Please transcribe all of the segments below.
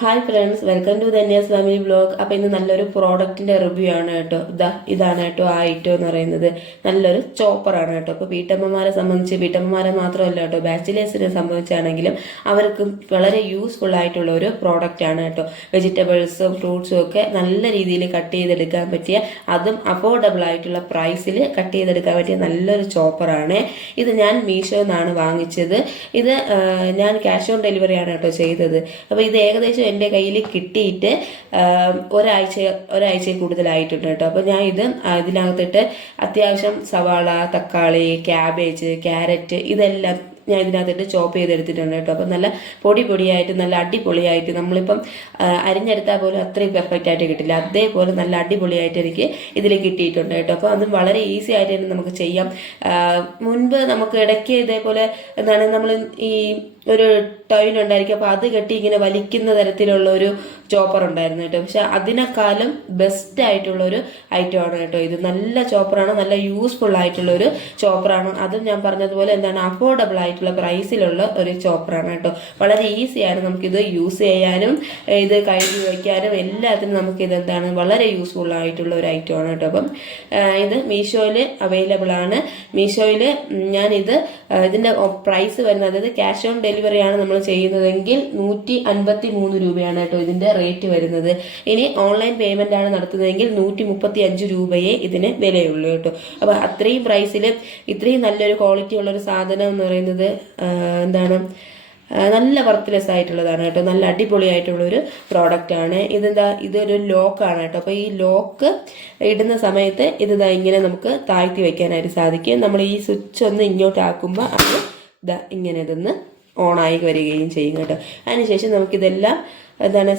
Hi friends, welcome to Dhanya's family vlog. അപ്പോൾ ഇന്ന് നല്ലൊരു പ്രോഡക്റ്റിൻ്റെ റിവ്യൂ ആണ് കേട്ടോ. ഇതാണ് കേട്ടോ ആ ഐറ്റം എന്ന് പറയുന്നത്. നല്ലൊരു ചോപ്പറാണ് കേട്ടോ. അപ്പോൾ വീട്ടമ്മമാരെ സംബന്ധിച്ച്, വീട്ടമ്മമാരെ മാത്രമല്ല കേട്ടോ, ബാച്ചിലേഴ്സിനെ സംബന്ധിച്ചാണെങ്കിലും അവർക്ക് വളരെ യൂസ്ഫുൾ ആയിട്ടുള്ള ഒരു പ്രോഡക്റ്റ് ആണ് കേട്ടോ. വെജിറ്റബിൾസും ഫ്രൂട്ട്സും ഒക്കെ നല്ല രീതിയിൽ കട്ട് ചെയ്തെടുക്കാൻ പറ്റിയ, അതും അഫോർഡബിൾ ആയിട്ടുള്ള പ്രൈസിൽ കട്ട് ചെയ്തെടുക്കാൻ പറ്റിയ നല്ലൊരു ചോപ്പറാണ് ഇത്. ഞാൻ മീഷോ നിന്നാണ് വാങ്ങിച്ചത്. ഇത് ഞാൻ ക്യാഷ് ഓൺ ഡെലിവറിയാണ് കേട്ടോ ചെയ്തത്. അപ്പോൾ ഇത് ഏകദേശം എൻ്റെ കയ്യിൽ കിട്ടിയിട്ട് ഒരാഴ്ചയിൽ കൂടുതലായിട്ടുണ്ട് കേട്ടോ. അപ്പോൾ ഞാൻ ഇതിനകത്തിട്ട് അത്യാവശ്യം സവാള, തക്കാളി, ക്യാബേജ്, ക്യാരറ്റ് ഇതെല്ലാം ഞാൻ ഇതിനകത്തിട്ട് ചോപ്പ് ചെയ്തെടുത്തിട്ടുണ്ട് കേട്ടോ. അപ്പം നല്ല പൊടിയായിട്ട് നല്ല അടിപൊളിയായിട്ട്, നമ്മളിപ്പം അരിഞ്ഞെടുത്താൽ പോലും അത്രയും പെർഫെക്റ്റ് ആയിട്ട് കിട്ടില്ല, അതേപോലെ നല്ല അടിപൊളിയായിട്ട് എനിക്ക് ഇതിൽ കിട്ടിയിട്ടുണ്ട് കേട്ടോ. അപ്പോൾ അത് വളരെ ഈസി ആയിട്ട് തന്നെ നമുക്ക് ചെയ്യാം. മുൻപ് നമുക്ക് ഇടയ്ക്ക് ഇതേപോലെ നമ്മൾ ഈ ഒരു ടൈൻ ഉണ്ടായിരിക്കും, അപ്പോൾ അത് കെട്ടി ഇങ്ങനെ വലിക്കുന്ന തരത്തിലുള്ള ഒരു ചോപ്പർ ഉണ്ടായിരുന്നു കേട്ടോ. പക്ഷെ അതിനേക്കാളും ബെസ്റ്റ് ആയിട്ടുള്ള ഒരു ഐറ്റമാണ് കേട്ടോ ഇത്. നല്ല ചോപ്പറാണ്, നല്ല യൂസ്ഫുൾ ആയിട്ടുള്ള ഒരു ചോപ്പറാണ്. അതും ഞാൻ പറഞ്ഞതുപോലെ അഫോർഡബിൾ ആയിട്ടുള്ള പ്രൈസിലുള്ള ഒരു ചോപ്പറാണ് കേട്ടോ. വളരെ ഈസിയാണ് നമുക്കിത് യൂസ് ചെയ്യാനും ഇത് കഴുകി വയ്ക്കാനും എല്ലാത്തിനും നമുക്കിത് വളരെ യൂസ്ഫുൾ ആയിട്ടുള്ള ഒരു ഐറ്റമാണ് കേട്ടോ. അപ്പം ഇത് മീഷോയിൽ അവൈലബിൾ ആണ്. മീഷോയിൽ ഇതിൻ്റെ പ്രൈസ് വരുന്നത്, അതായത് ക്യാഷ് ഓൺ ഡെലിവറിയാണ് നമ്മൾ ചെയ്യുന്നതെങ്കിൽ 153 രൂപയാണ് കേട്ടോ ഇതിൻ്റെ റേറ്റ് വരുന്നത്. ഇനി ഓൺലൈൻ പേയ്മെൻ്റ് ആണ് നടത്തുന്നതെങ്കിൽ 135 രൂപയെ ഇതിന് വിലയുള്ളൂ കേട്ടോ. അപ്പോൾ അത്രയും പ്രൈസിൽ ഇത്രയും നല്ലൊരു ക്വാളിറ്റി ഉള്ളൊരു സാധനം എന്ന് പറയുന്നത് നല്ല വർത്ത്ലെസ് ആയിട്ടുള്ളതാണ് കേട്ടോ. നല്ല അടിപൊളിയായിട്ടുള്ളൊരു പ്രോഡക്റ്റാണ്. ഇതൊരു ലോക്കാണ് കേട്ടോ. അപ്പോൾ ഈ ലോക്ക് ഇടുന്ന സമയത്ത് ഇങ്ങനെ നമുക്ക് താഴ്ത്തി വയ്ക്കാനായിട്ട് സാധിക്കും. നമ്മൾ ഈ സ്വിച്ച് ഒന്ന് ഇങ്ങോട്ട് ആക്കുമ്പോൾ അത് ഇങ്ങനെ ഇതൊന്ന് ഓണായി വരികയും ചെയ്യും കേട്ടോ. അതിനുശേഷം നമുക്കിതെല്ലാം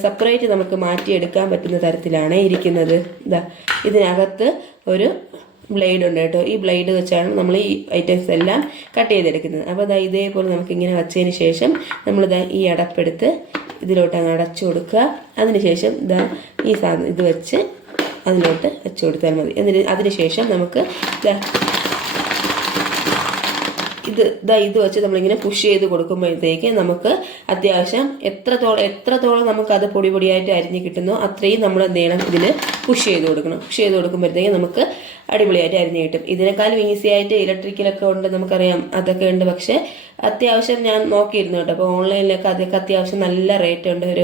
സെപ്പറേറ്റ് നമുക്ക് മാറ്റിയെടുക്കാൻ പറ്റുന്ന തരത്തിലാണ് ഇരിക്കുന്നത്. ഇതിനകത്ത് ഒരു ബ്ലേഡ് ഉണ്ട് കേട്ടോ. ഈ ബ്ലേഡ് വെച്ചാണ് നമ്മൾ ഈ ഐറ്റംസ് എല്ലാം കട്ട് ചെയ്തെടുക്കുന്നത്. അപ്പോൾ ഇതേപോലെ നമുക്കിങ്ങനെ വച്ചതിന് ശേഷം ഈ അടപ്പെടുത്ത് ഇതിലോട്ട് അങ്ങ് അടച്ചു കൊടുക്കുക. അതിനുശേഷം ഈ സാധനം ഇത് വെച്ച് അതിലോട്ട് വെച്ചു കൊടുത്താൽ മതി. അതിനുശേഷം നമുക്ക് ഇത് വെച്ച് നമ്മളിങ്ങനെ പുഷ് ചെയ്ത് കൊടുക്കുമ്പോഴത്തേക്ക് നമുക്ക് അത്യാവശ്യം എത്രത്തോളം നമുക്കത് പൊടിയായിട്ട് അരിഞ്ഞ് കിട്ടുന്നോ അത്രയും നമ്മൾ എന്ത് ചെയ്യണം, ഇതിൽ പുഷ് ചെയ്ത് കൊടുക്കണം. പുഷ് ചെയ്ത് കൊടുക്കുമ്പോഴത്തേക്ക് നമുക്ക് അടിപൊളിയായിട്ട് അരിഞ്ഞ് കിട്ടും. ഇതിനേക്കാളും ഈസി ആയിട്ട് ഇലക്ട്രിക്കലൊക്കെ ഉണ്ട്, നമുക്കറിയാം, അതൊക്കെ ഉണ്ട്. പക്ഷേ അത്യാവശ്യം ഞാൻ നോക്കിയിരുന്നു കേട്ടോ. അപ്പോൾ ഓൺലൈനിലൊക്കെ അതൊക്കെ അത്യാവശ്യം നല്ല റേറ്റ് ഉണ്ട്, ഒരു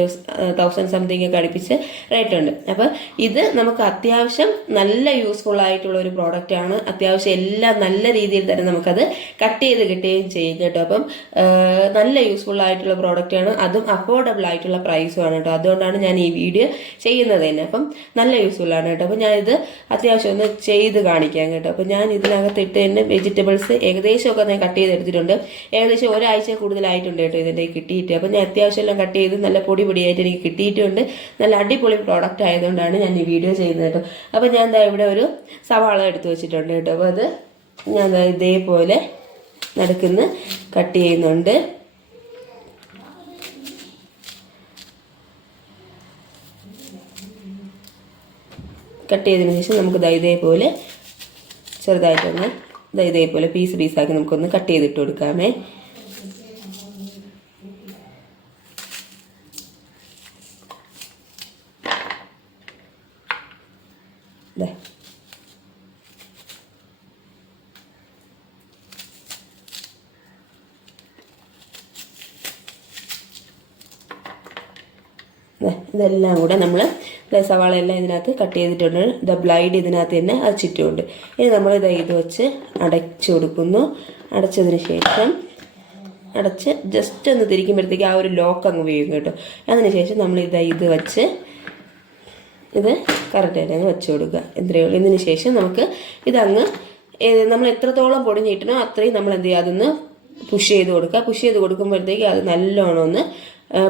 1000 സംതിങ് ഒക്കെ അടുപ്പിച്ച് റേറ്റ് ഉണ്ട്. അപ്പോൾ ഇത് നമുക്ക് അത്യാവശ്യം നല്ല യൂസ്ഫുൾ ആയിട്ടുള്ള ഒരു പ്രോഡക്റ്റ് ആണ്. അത്യാവശ്യം എല്ലാം നല്ല രീതിയിൽ തന്നെ നമുക്കത് കട്ട് ചെയ്ത് കിട്ടുകയും ചെയ്യും കേട്ടോ. അപ്പം നല്ല യൂസ്ഫുൾ ആയിട്ടുള്ള പ്രോഡക്റ്റ് ആണ്, അതും അഫോർഡബിൾ ആയിട്ടുള്ള പ്രൈസും ആണ് കേട്ടോ. അതുകൊണ്ടാണ് ഞാൻ ഈ വീഡിയോ ചെയ്യുന്നത് തന്നെ. അപ്പം നല്ല യൂസ്ഫുൾ ആണ് കേട്ടോ. അപ്പോൾ ഞാനിത് അത്യാവശ്യം ഒന്ന് ചെയ്ത് കാണിക്കാം കേട്ടോ. അപ്പോൾ ഞാൻ ഇതിനകത്ത് ഇട്ട് തന്നെ വെജിറ്റബിൾസ് ഏകദേശമൊക്കെ ഞാൻ കട്ട് ചെയ്തെടുത്തിട്ടുണ്ട്. ഏകദേശം ഒരാഴ്ച കൂടുതലായിട്ടുണ്ട് കേട്ടോ ഇതിൻ്റെ കിട്ടിയിട്ട്. അപ്പോൾ ഞാൻ അത്യാവശ്യം എല്ലാം കട്ട് ചെയ്ത് നല്ല പൊടിയായിട്ട് എനിക്ക് കിട്ടിയിട്ടുണ്ട്. നല്ല അടിപൊളി പ്രോഡക്റ്റ് ആയതുകൊണ്ടാണ് ഞാൻ ഈ വീഡിയോ ചെയ്യുന്നത് കേട്ടോ. അപ്പോൾ ഞാൻ ഇവിടെ ഒരു സവാള എടുത്ത് വെച്ചിട്ടുണ്ട് കേട്ടോ. അപ്പോൾ അത് ഞാൻ ഇതേപോലെ നടുക്കുന്ന് കട്ട് ചെയ്യുന്നുണ്ട്. കട്ട് ചെയ്തതിന് ശേഷം നമുക്ക് ഇതേപോലെ ചെറുതായിട്ടൊന്ന് ഇതേപോലെ പീസാക്കി നമുക്കൊന്ന് കട്ട് ചെയ്തിട്ട് കൊടുക്കാമേ. ഇതെല്ലാം കൂടെ നമ്മൾ സവാള എല്ലാം ഇതിനകത്ത് കട്ട് ചെയ്തിട്ടുണ്ട്. ബ്ലൈഡ് ഇതിനകത്ത് തന്നെ അച്ചിട്ടുമുണ്ട്. ഇനി നമ്മൾ ഇത് വെച്ച് അടച്ചു കൊടുക്കുന്നു. അടച്ചതിന് ശേഷം ജസ്റ്റ് ഒന്ന് തിരിക്കുമ്പോഴത്തേക്ക് ആ ഒരു ലോക്ക് അങ്ങ് വീഴും കേട്ടോ. അതിനുശേഷം നമ്മൾ ഇത് വെച്ച് ഇത് കറക്റ്റായിട്ട് അങ്ങ് വെച്ച് കൊടുക്കുക. എത്രയേ ഉള്ളൂ. ഇതിന് ശേഷം നമുക്ക് നമ്മൾ എത്രത്തോളം പൊടിഞ്ഞിട്ടണോ അത്രയും നമ്മൾ എന്ത് ചെയ്യുക, അതൊന്ന് പുഷ് ചെയ്ത് കൊടുക്കുക. പുഷ് ചെയ്ത് കൊടുക്കുമ്പോഴത്തേക്ക് അത് നല്ലോണം ഒന്ന്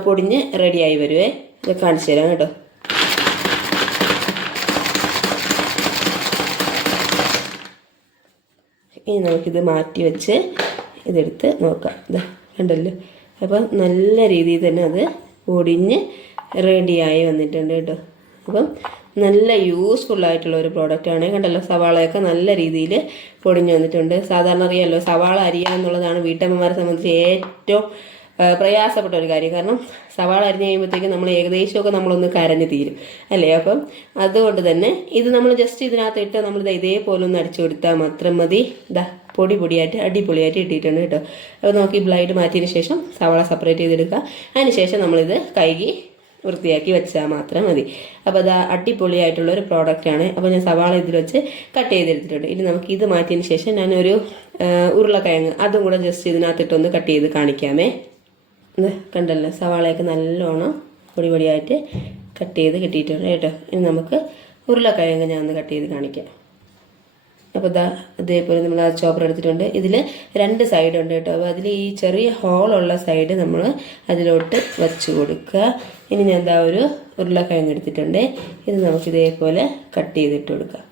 പൊടിഞ്ഞ് റെഡിയായി വരുവേ. ഇത് കാണിച്ചു തരാം കേട്ടോ. ഇനി നമുക്കിത് മാറ്റി വെച്ച് ഇതെടുത്ത് നോക്കാം. കണ്ടല്ലോ. അപ്പം നല്ല രീതിയിൽ തന്നെ അത് പൊടിഞ്ഞ് റെഡിയായി വന്നിട്ടുണ്ട് കേട്ടോ. അപ്പം നല്ല യൂസ്ഫുൾ ആയിട്ടുള്ള ഒരു പ്രോഡക്റ്റാണ്. കണ്ടല്ലോ, സവാളയൊക്കെ നല്ല രീതിയിൽ പൊടിഞ്ഞു വന്നിട്ടുണ്ട്. സാധാരണ അറിയാമല്ലോ, സവാള അരിയുക എന്നുള്ളതാണ് വീട്ടമ്മമാരെ സംബന്ധിച്ച് ഏറ്റവും പ്രയാസപ്പെട്ട ഒരു കാര്യം. കാരണം സവാള അരിഞ്ഞ് കഴിയുമ്പോഴത്തേക്കും നമ്മൾ ഏകദേശമൊക്കെ നമ്മളൊന്ന് കരഞ്ഞ് തീരും അല്ലേ. അപ്പം അതുകൊണ്ട് തന്നെ ഇത് നമ്മൾ ജസ്റ്റ് ഇതിനകത്ത് ഇട്ട് നമ്മൾ ഇതേപോലെ ഒന്ന് അടിച്ചു കൊടുത്താൽ മാത്രം മതി. ഇതാ പൊടിയായിട്ട് അടിപൊളിയായിട്ട് ഇട്ടിട്ടുണ്ട് കേട്ടോ. അപ്പോൾ നമുക്ക് ഈ ബ്ലൈഡ് മാറ്റിയതിന് ശേഷം സവാള സെപ്പറേറ്റ് ചെയ്തെടുക്കുക. അതിന് ശേഷം നമ്മളിത് കഴുകി വൃത്തിയാക്കി വെച്ചാൽ മാത്രം മതി. അപ്പോൾ അത് അടിപൊളിയായിട്ടുള്ള ഒരു പ്രോഡക്റ്റാണ്. അപ്പോൾ ഞാൻ സവാള ഇതിൽ വെച്ച് കട്ട് ചെയ്തെടുത്തിട്ടുണ്ട്. ഇനി നമുക്ക് ഇത് മാറ്റിയതിന് ശേഷം ഞാനൊരു ഉരുളക്കിഴങ്ങ് അതും കൂടെ ജസ്റ്റ് ഇതിനകത്തിട്ടൊന്ന് കട്ട് ചെയ്ത് കാണിക്കാമേ. കണ്ടല്ലോ, സവാളയൊക്കെ നല്ലോണം പൊടിയായിട്ട് കട്ട് ചെയ്ത് കിട്ടിയിട്ടുണ്ട് കേട്ടോ. ഇനി നമുക്ക് ഉരുളക്കിഴങ്ങ് ഞാൻ ഒന്ന് കട്ട് ചെയ്ത് കാണിക്കാം. അപ്പോൾ ഇതേപോലെ നമ്മൾ ആ ചോപ്പർ എടുത്തിട്ടുണ്ട്. ഇതിൽ 2 സൈഡ് ഉണ്ട് കേട്ടോ. അപ്പോൾ അതിൽ ഈ ചെറിയ ഹോളുള്ള സൈഡ് നമ്മൾ അതിലോട്ട് വച്ച് കൊടുക്കുക. ഇനി ഞാൻ ഒരു ഉരുളക്കിഴങ്ങ് എടുത്തിട്ടുണ്ട്. ഇത് നമുക്ക് ഇതേപോലെ കട്ട് ചെയ്തിട്ട് കൊടുക്കാം.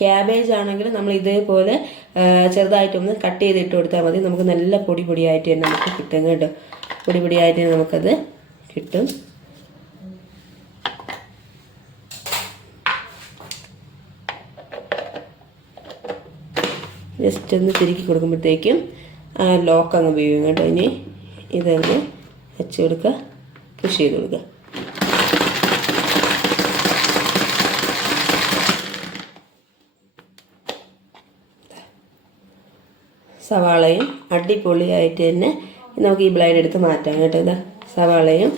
ക്യാബേജ് ആണെങ്കിൽ നമ്മൾ ഇതേപോലെ ചെറുതായിട്ടൊന്ന് കട്ട് ചെയ്തിട്ട് കൊടുത്താൽ മതി. നമുക്ക് നല്ല പൊടിയായിട്ട് തന്നെ നമുക്ക് കിട്ടും കേട്ടോ. പൊടിയായിട്ട് നമുക്കത് കിട്ടും. ജസ്റ്റ് ഒന്ന് തിരുക്കി കൊടുക്കുമ്പോഴത്തേക്കും ലോക്ക് അങ്ങ് വീഴും കേട്ടോ. ഇനി ഇതങ്ങ് വെച്ച് കൊടുക്കുക, പുഷ് ചെയ്ത് കൊടുക്കുക. സവാളയും അടിപൊളിയായിട്ട് തന്നെ നമുക്ക് ഈ ബ്ലൈഡ് എടുത്ത് മാറ്റാം കേട്ടോ. ഇതാ സവാളയും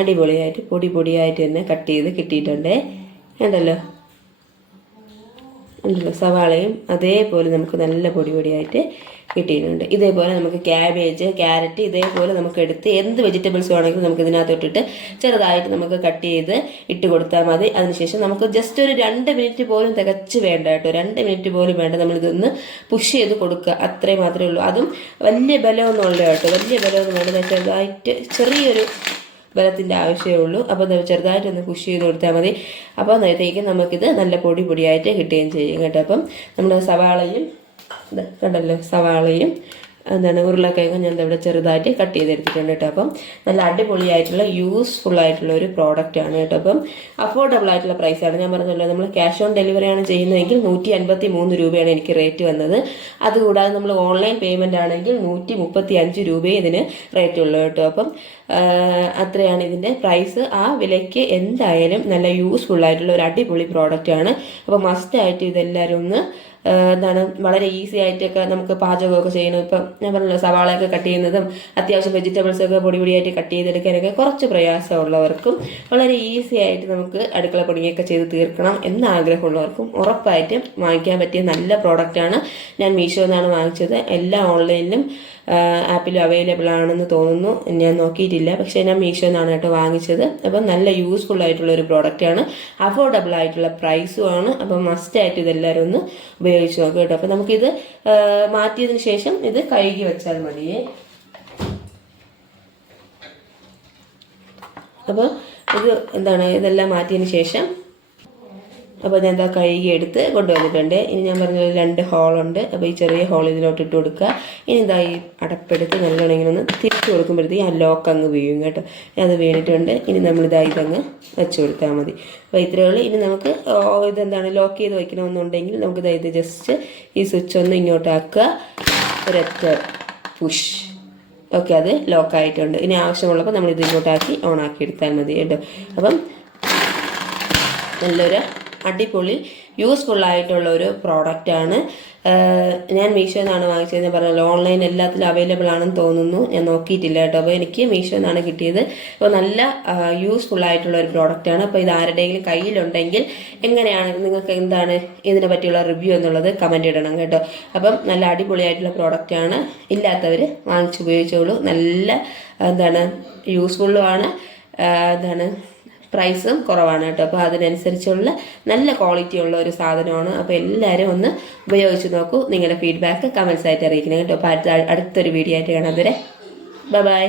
അടിപൊളിയായിട്ട് പൊടിയായിട്ട് തന്നെ കട്ട് ചെയ്ത് കിട്ടിയിട്ടുണ്ട്. ഉണ്ടല്ലോ സവാളയും അതേപോലെ നമുക്ക് നല്ല പൊടിയായിട്ട് കിട്ടിയിട്ടുണ്ട്. ഇതേപോലെ നമുക്ക് ക്യാബേജ്, ക്യാരറ്റ് ഇതേപോലെ നമുക്ക് എടുത്ത് എന്ത് വെജിറ്റബിൾസ് വേണമെങ്കിലും നമുക്ക് ഇതിനകത്ത് ഇട്ടിട്ട് ചെറുതായിട്ട് നമുക്ക് കട്ട് ചെയ്ത് ഇട്ട് കൊടുത്താൽ മതി. അതിനുശേഷം നമുക്ക് ജസ്റ്റ് ഒരു 2 മിനിറ്റ് പോലും തികച്ച് വേണ്ട കേട്ടോ. 2 മിനിറ്റ് പോലും വേണ്ട. നമ്മളിതൊന്ന് പുഷ് ചെയ്ത് കൊടുക്കുക, അത്രയും മാത്രമേ ഉള്ളൂ. അതും വലിയ ബലമൊന്നും കേട്ടോ. വലിയ ബലമൊന്നും വേണ്ട. ചെറുതായിട്ട് ചെറിയൊരു ബലത്തിൻ്റെ ആവശ്യമേ ഉള്ളൂ. അപ്പോൾ ചെറുതായിട്ടൊന്ന് പുഷ് ചെയ്ത് കൊടുത്താൽ മതി. അപ്പോൾ നേരത്തേക്ക് നമുക്കിത് നല്ല പൊടിയായിട്ട് കിട്ടുകയും ചെയ്യും കേട്ടോ. അപ്പം നമ്മൾ സവാളയും കണ്ടല്ലോ, സവാളയും ഉരുളക്കിഴങ്ങ് ഞാൻ ഇവിടെ ചെറുതായിട്ട് കട്ട് ചെയ്തെടുത്തിട്ടുണ്ട് കേട്ടോ. അപ്പം നല്ല അടിപൊളിയായിട്ടുള്ള യൂസ്ഫുൾ ആയിട്ടുള്ള ഒരു പ്രോഡക്റ്റ് ആണ് കേട്ടോ. അപ്പം അഫോർഡബിൾ ആയിട്ടുള്ള പ്രൈസാണ്. ഞാൻ പറഞ്ഞല്ലോ, നമ്മൾ ക്യാഷ് ഓൺ ഡെലിവറി ആണ് ചെയ്യുന്നതെങ്കിൽ 153 രൂപയാണ് എനിക്ക് റേറ്റ് വന്നത്. അതുകൂടാതെ നമ്മൾ ഓൺലൈൻ പേയ്മെൻ്റ് ആണെങ്കിൽ 135 രൂപയെ ഇതിന് റേറ്റ് ഉള്ളൂ കേട്ടോ. അപ്പം അത്രയാണ് ഇതിൻ്റെ പ്രൈസ്. ആ വിലയ്ക്ക് എന്തായാലും നല്ല യൂസ്ഫുൾ ആയിട്ടുള്ള ഒരു അടിപൊളി പ്രോഡക്റ്റ് ആണ്. അപ്പോൾ മസ്റ്റായിട്ട് ഇതെല്ലാവരും ഒന്ന് വളരെ ഈസി ആയിട്ടൊക്കെ നമുക്ക് പാചകമൊക്കെ ചെയ്യണം. ഇപ്പം ഞാൻ പറഞ്ഞല്ലോ, സവാളയൊക്കെ കട്ട് ചെയ്യുന്നതും അത്യാവശ്യം വെജിറ്റബിൾസൊക്കെ പൊടിയായിട്ട് കട്ട് ചെയ്തെടുക്കാനൊക്കെ കുറച്ച് പ്രയാസമുള്ളവർക്കും വളരെ ഈസി ആയിട്ട് നമുക്ക് അടുക്കള പണിയൊക്കെ ചെയ്ത് തീർക്കണം എന്ന് ആഗ്രഹമുള്ളവർക്കും ഉറപ്പായിട്ടും വാങ്ങിക്കാൻ പറ്റിയ നല്ല പ്രോഡക്റ്റാണ്. ഞാൻ മീഷോ നിന്നാണ് വാങ്ങിച്ചത്. എല്ലാ ഓൺലൈനിലും ആപ്പിലും അവൈലബിൾ ആണെന്ന് തോന്നുന്നു. ഞാൻ നോക്കിയിട്ടില്ല, പക്ഷേ ഞാൻ മീഷോ നിന്നാണ് കേട്ടോ വാങ്ങിച്ചത്. അപ്പം നല്ല യൂസ്ഫുൾ ആയിട്ടുള്ള ഒരു പ്രോഡക്റ്റാണ്. അഫോർഡബിൾ ആയിട്ടുള്ള പ്രൈസുമാണ്. അപ്പം മസ്റ്റായിട്ട് ഇതെല്ലാവരും ഒന്ന് ഉപയോഗിച്ച് നോക്കുക കേട്ടോ. അപ്പം നമുക്കിത് മാറ്റിയതിന് ശേഷം ഇത് കഴുകി വെച്ചാൽ മതിയേ. അപ്പോൾ ഇത് ഇതെല്ലാം മാറ്റിയതിന് ശേഷം അപ്പോൾ ഞാൻ കഴുകി എടുത്ത് കൊണ്ടുവന്നിട്ടുണ്ട്. ഇനി ഞാൻ പറഞ്ഞ 2 ഹോളുണ്ട്. അപ്പോൾ ഈ ചെറിയ ഹോൾ ഇതിലോട്ട് ഇട്ട് കൊടുക്കുക. ഇനി ഈ അടപ്പെടുത്ത് നല്ലോണം ഇങ്ങനെ ഒന്ന് തിരിച്ചു കൊടുക്കുമ്പോഴത്തേക്ക് ആ ലോക്ക് അങ്ങ് വീഴും കേട്ടോ. അത് വീണിട്ടുണ്ട്. ഇനി ഇതങ്ങ് വെച്ച് കൊടുത്താൽ മതി. അപ്പോൾ ഇത്രയേ ഉള്ളൂ. ഇനി നമുക്ക് ലോക്ക് ചെയ്ത് വയ്ക്കണമെന്നുണ്ടെങ്കിൽ നമുക്ക് ഇത് ജസ്റ്റ് ഈ സ്വിച്ച് ഒന്ന് ഇങ്ങോട്ടാക്കുക, ഒരൊറ്റ പുഷ്. ഓക്കെ, അത് ലോക്കായിട്ടുണ്ട്. ഇനി ആവശ്യമുള്ളപ്പോൾ നമ്മൾ ഇത് ഇങ്ങോട്ടാക്കി ഓണാക്കി എടുത്താൽ മതി കേട്ടോ. അപ്പം നല്ലൊരു അടിപൊളി യൂസ്ഫുൾ ആയിട്ടുള്ള ഒരു പ്രോഡക്റ്റാണ്. ഞാൻ മീഷോ നിന്നാണ് വാങ്ങിച്ചത്. ഞാൻ പറഞ്ഞല്ലോ, ഓൺലൈൻ എല്ലാത്തിലും അവൈലബിൾ ആണെന്ന് തോന്നുന്നു. ഞാൻ നോക്കിയിട്ടില്ല കേട്ടോ. അപ്പോൾ എനിക്ക് മീഷോ നിന്നാണ് കിട്ടിയത്. അപ്പോൾ നല്ല യൂസ്ഫുൾ ആയിട്ടുള്ള ഒരു പ്രോഡക്റ്റാണ്. അപ്പോൾ ഇത് ആരുടെയെങ്കിലും കയ്യിലുണ്ടെങ്കിൽ എങ്ങനെയാണ്, നിങ്ങൾക്ക് എന്താണ് ഇതിനെ പറ്റിയുള്ള റിവ്യൂ എന്നുള്ളത് കമൻറ്റ് ഇടണം കേട്ടോ. അപ്പം നല്ല അടിപൊളിയായിട്ടുള്ള പ്രോഡക്റ്റാണ്. ഇല്ലാത്തവർ വാങ്ങിച്ച് ഉപയോഗിച്ചോളൂ. നല്ല യൂസ്ഫുള്ളുമാണ്. പ്രൈസും കുറവാണ് കേട്ടോ. അപ്പോൾ അതിനനുസരിച്ചുള്ള നല്ല ക്വാളിറ്റി ഉള്ള ഒരു സാധനമാണ്. അപ്പോൾ എല്ലാവരും ഒന്ന് ഉപയോഗിച്ച് നോക്കൂ. നിങ്ങളുടെ ഫീഡ്ബാക്ക് കമൻസ് ആയിട്ട് അറിയിക്കണം കേട്ടോ. അപ്പോൾ അടുത്തൊരു വീഡിയോ ആയിട്ട് കാണാം. അതുവരെ ബൈ.